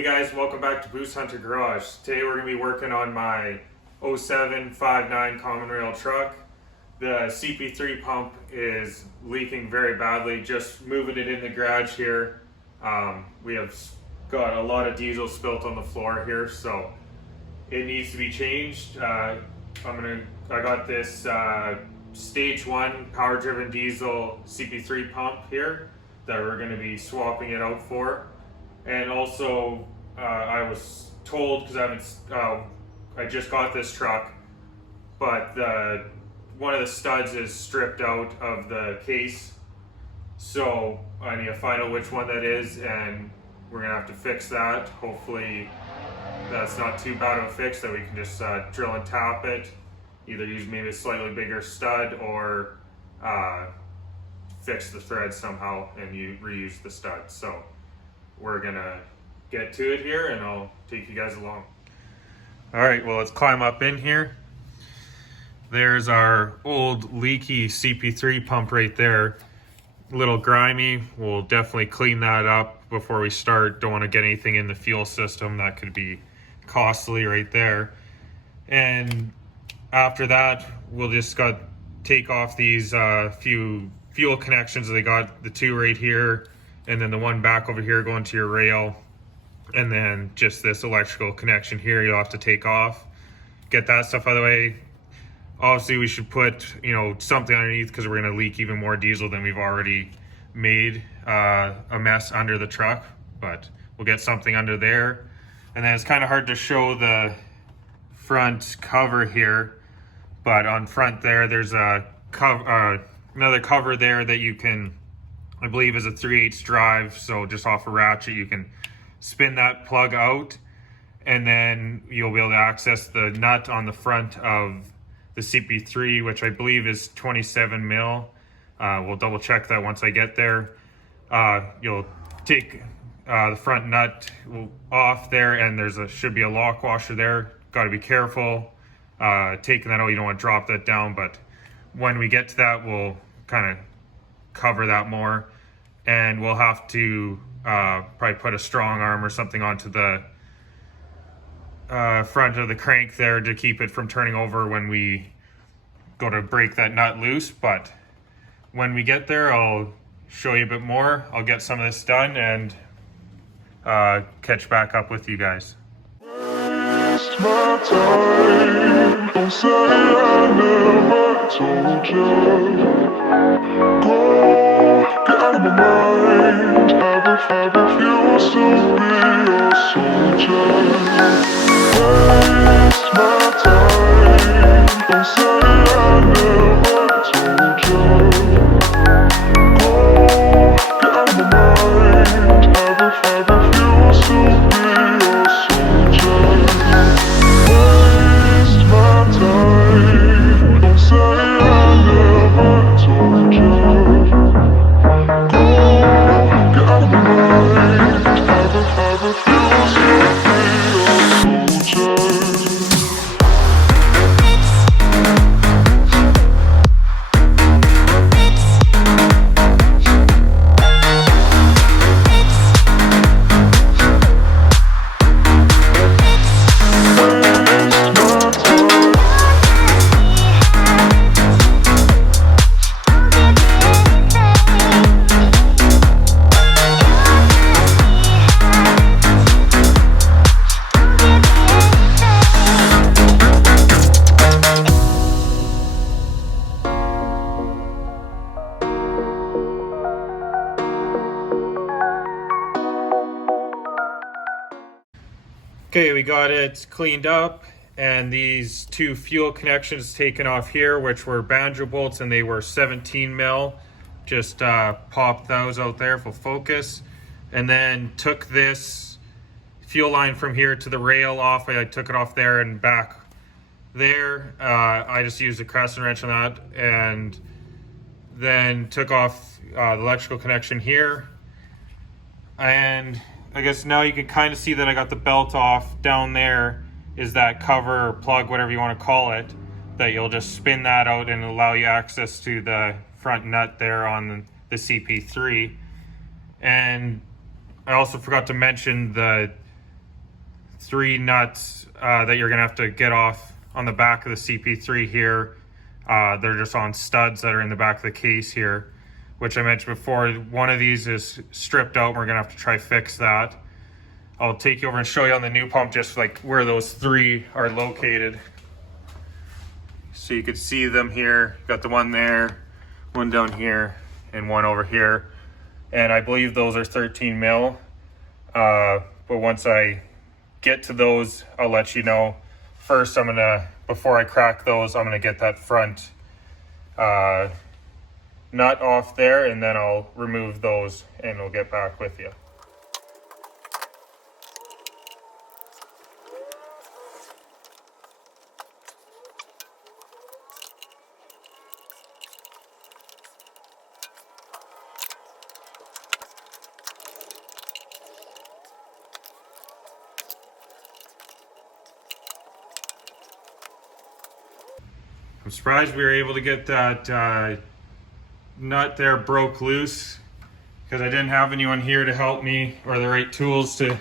Hey guys, welcome back to Boost Hunter Garage. Today we're going to be working on my 07 5.9 common rail truck. The CP3 pump is leaking very badly. Just moving it in the garage here. We have got a lot of diesel spilt on the floor here, so it needs to be changed. I got this stage 1 power driven diesel CP3 pump here that we're going to be swapping it out for. And also, I was told, because I just got this truck, but one of the studs is stripped out of the case, so I need to find out which one that is, and we're gonna have to fix that. Hopefully, that's not too bad of a fix that we can just drill and tap it. Either use maybe a slightly bigger stud or fix the thread somehow and you reuse the stud. So we're gonna get to it here and I'll take you guys along. All right, well, let's climb up in here. There's our old leaky CP3 pump right there. A little grimy. We'll definitely clean that up before we start. Don't want to get anything in the fuel system. That could be costly right there. And after that, we'll just take off these few fuel connections. They got the two right here, and then the one back over here going to your rail, and then just this electrical connection here you'll have to take off. Get that stuff out of the way. Obviously we should put something underneath, because we're going to leak even more diesel than we've already made a mess under the truck, but we'll get something under there. And then it's kind of hard to show the front cover here, but on front there's a cover, another cover there that you can, I believe, is a 3/8 drive. So just off a ratchet, you can spin that plug out, and then you'll be able to access the nut on the front of the CP3, which I believe is 27 mil. We'll double check that once I get there. You'll take the front nut off there, and should be a lock washer there. Got to be careful taking that out. You don't want to drop that down, but when we get to that, we'll kind of cover that more, and we'll have to probably put a strong arm or something onto the front of the crank there to keep it from turning over when we go to break that nut loose. But when we get there, I'll show you a bit more. I'll get some of this done and catch back up with you guys. Waste my time. Don't say I never told you. Go, get out of my mind. I refuse to be a soldier. Waste my time. Don't say I never told you. Go, get out of my mind. I refuse to be a soldier. Waste my time. Don't say I never told you. Go, get out of my mind. I refuse to be a soldier. Okay, we got it cleaned up, and these two fuel connections taken off here, which were banjo bolts, and they were 17 mil. Just popped those out there for focus, and then took this fuel line from here to the rail off. I took it off there and back there. I just used a crescent wrench on that, and then took off the electrical connection here. And I guess now you can kind of see that I got the belt off. Down there is that cover or plug, whatever you want to call it, that you'll just spin that out and allow you access to the front nut there on the CP3. And I also forgot to mention the 3 nuts that you're gonna have to get off on the back of the CP3 here. They're just on studs that are in the back of the case here, which I mentioned before. One of these is stripped out and we're gonna have to try fix that. I'll take you over and show you on the new pump just like where those 3 are located. So you could see them here. Got the one there, one down here, and one over here. And I believe those are 13 mil. But once I get to those, I'll let you know. First, before I crack those, I'm gonna get that front nut off there, and then I'll remove those and we'll get back with you. I'm surprised we were able to get that nut there broke loose, because I didn't have anyone here to help me or the right tools to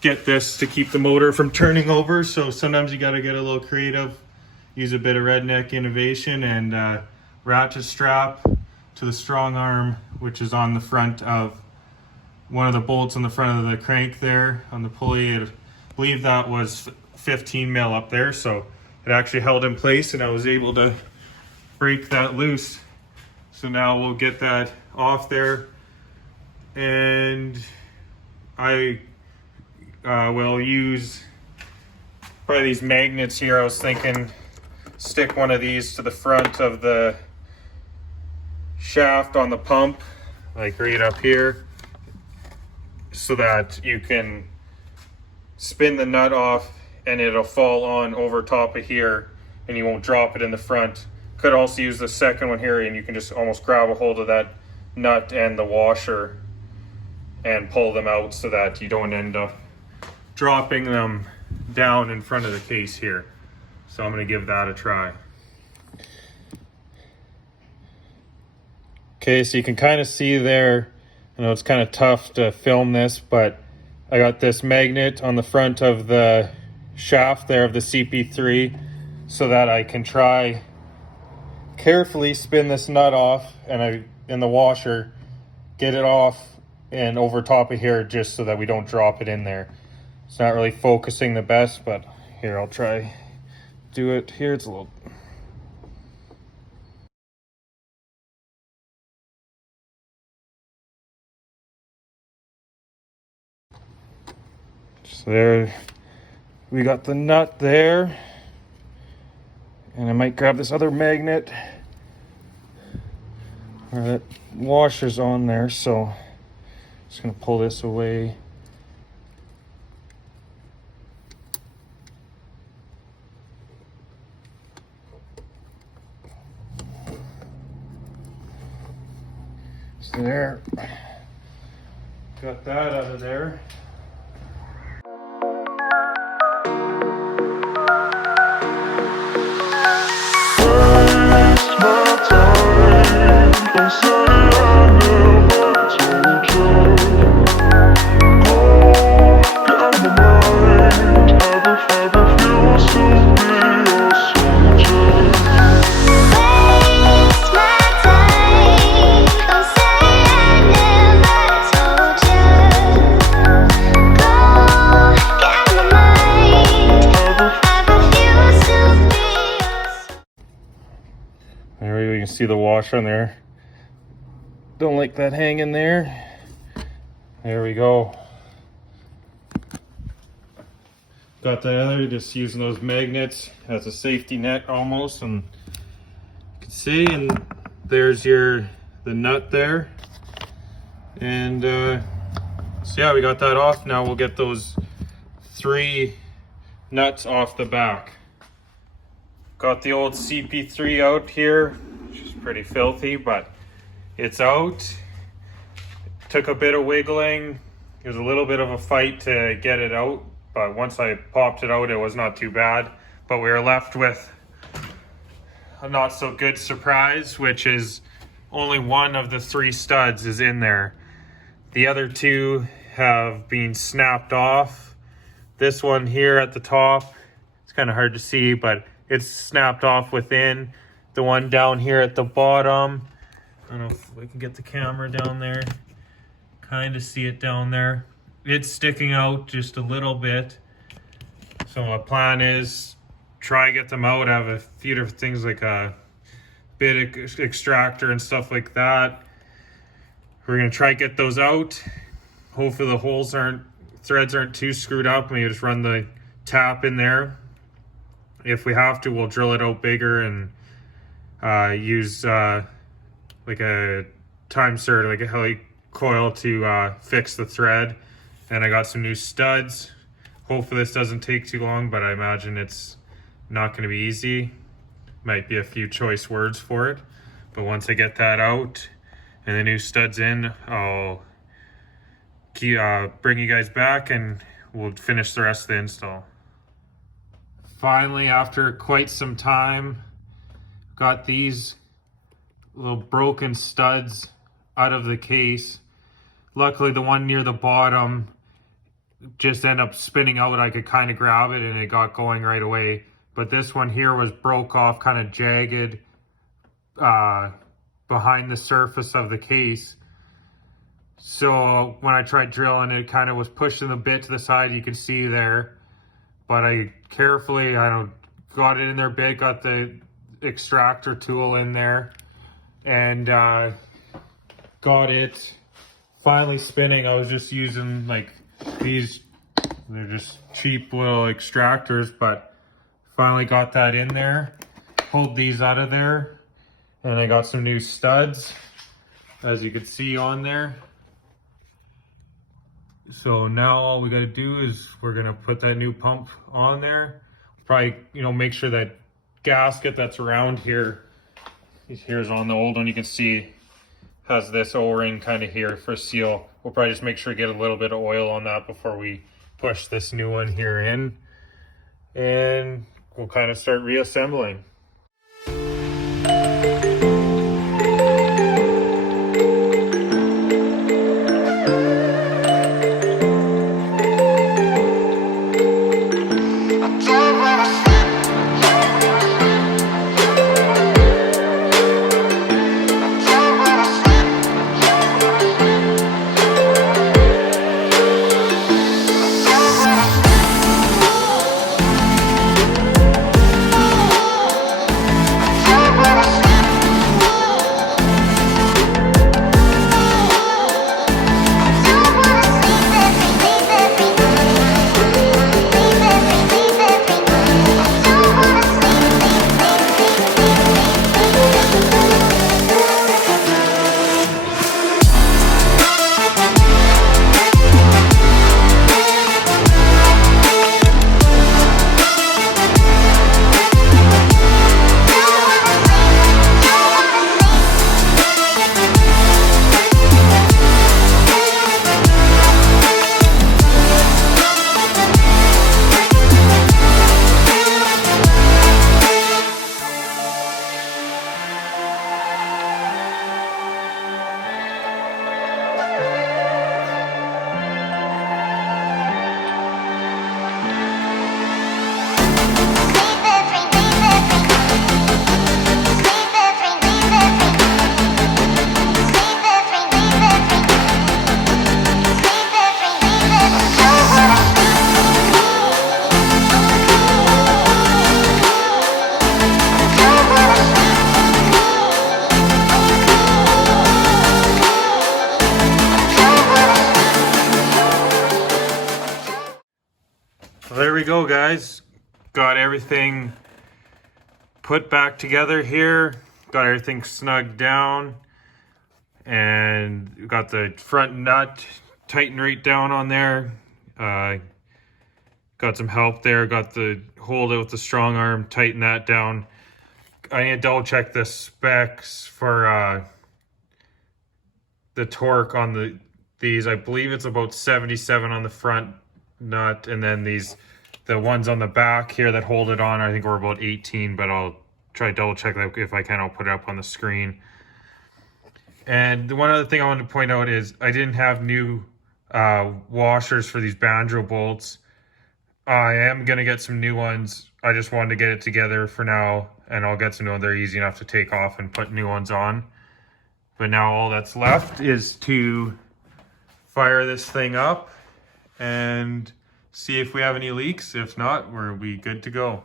get this to keep the motor from turning over. So sometimes you got to get a little creative, use a bit of redneck innovation, and ratchet strap to the strong arm, which is on the front of one of the bolts on the front of the crank there on the pulley. I believe that was 15 mil up there, so it actually held in place and I was able to break that loose. So now we'll get that off there, and I will use probably these magnets here. I was thinking stick one of these to the front of the shaft on the pump, like right up here, so that you can spin the nut off and it'll fall on over top of here and you won't drop it in the front. Could also use the second one here and you can just almost grab a hold of that nut and the washer and pull them out so that you don't end up dropping them down in front of the case here. So I'm going to give that a try. Okay, so you can kind of see there, I know it's kind of tough to film this, but I got this magnet on the front of the shaft there of the CP3 so that I can try carefully spin this nut off and in the washer, get it off and over top of here just so that we don't drop it in there. It's not really focusing the best, but here, I'll try do it here. It's a little... So there, we got the nut there, and I might grab this other magnet where that washer's on there, so just gonna pull this away. So there, got that out of there. There you can see the washer on there. Don't like that hanging there. There we go. Got the other, just using those magnets as a safety net almost, and you can see, and there's the nut there. And so yeah, we got that off. Now we'll get those 3 nuts off the back. Got the old CP3 out here, which is pretty filthy, but it's out. Took a bit of wiggling. It was a little bit of a fight to get it out, but once I popped it out, it was not too bad. But we were left with a not so good surprise, which is only one of the 3 studs is in there. The other 2 have been snapped off This one here at the top, it's kind of hard to see, but it's snapped off within. The one down here at the bottom, I don't know if we can get the camera down there. Kind of see it down there. It's sticking out just a little bit. So my plan is try get them out. I have a few different things like a bit extractor and stuff like that. We're gonna try get those out. Hopefully the threads aren't too screwed up. Maybe just run the tap in there. If we have to, we'll drill it out bigger and use like a time serter, like a heli coil to fix the thread. And I got some new studs. Hopefully this doesn't take too long, but I imagine it's not going to be easy. Might be a few choice words for it, but once I get that out and the new studs in, I'll bring you guys back and we'll finish the rest of the install. Finally, after quite some time, got these little broken studs out of the case. Luckily, the one near the bottom just ended up spinning out. I could kind of grab it and it got going right away. But this one here was broke off, kind of jagged behind the surface of the case. So when I tried drilling, it kind of was pushing the bit to the side, you can see there. But I carefully, got it in there big, got the extractor tool in there, and got it finally spinning. I was just using like these, they're just cheap little extractors, but finally got that in there, pulled these out of there, and I got some new studs, as you can see on there. So now all we got to do is we're going to put that new pump on there. Probably, make sure that gasket that's around here, here's on the old one, you can see has this O-ring kind of here for seal. We'll probably just make sure to get a little bit of oil on that before we push this new one here in. And we'll kind of start reassembling. Well, there we go, guys. Got everything put back together here. Got everything snugged down. And got the front nut tightened right down on there. Got some help there. Got the hold it with the strong arm, tighten that down. I need to double check the specs for the torque on these. I believe it's about 77 on the front nut, and then the ones on the back here that hold it on, I think we're about 18, but I'll try to double check that. If I can, I'll put it up on the screen. And the one other thing I wanted to point out is I didn't have new washers for these banjo bolts. I am gonna get some new ones. I just wanted to get it together for now, and I'll get some new ones. They're easy enough to take off and put new ones on. But now all that's left is to fire this thing up and see if we have any leaks. If not, we'll be good to go.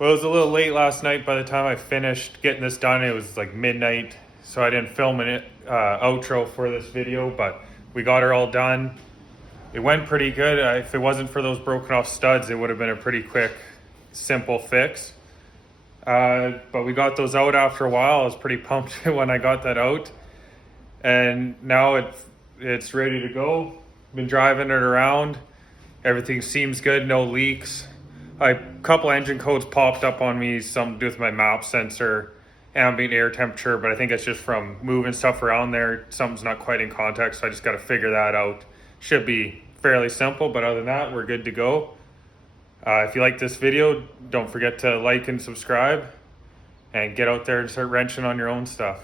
Well, it was a little late last night. By the time I finished getting this done, it was like midnight, so I didn't film an outro for this video, but we got her all done. It went pretty good. If it wasn't for those broken off studs, it would have been a pretty quick, simple fix. But we got those out after a while. I was pretty pumped when I got that out. And now it's ready to go. Been driving it around. Everything seems good, no leaks. A couple engine codes popped up on me, something to do with my map sensor, ambient air temperature, but I think it's just from moving stuff around there. Something's not quite in context, so I just got to figure that out. Should be fairly simple, but other than that, we're good to go. If you like this video, don't forget to like and subscribe, and get out there and start wrenching on your own stuff.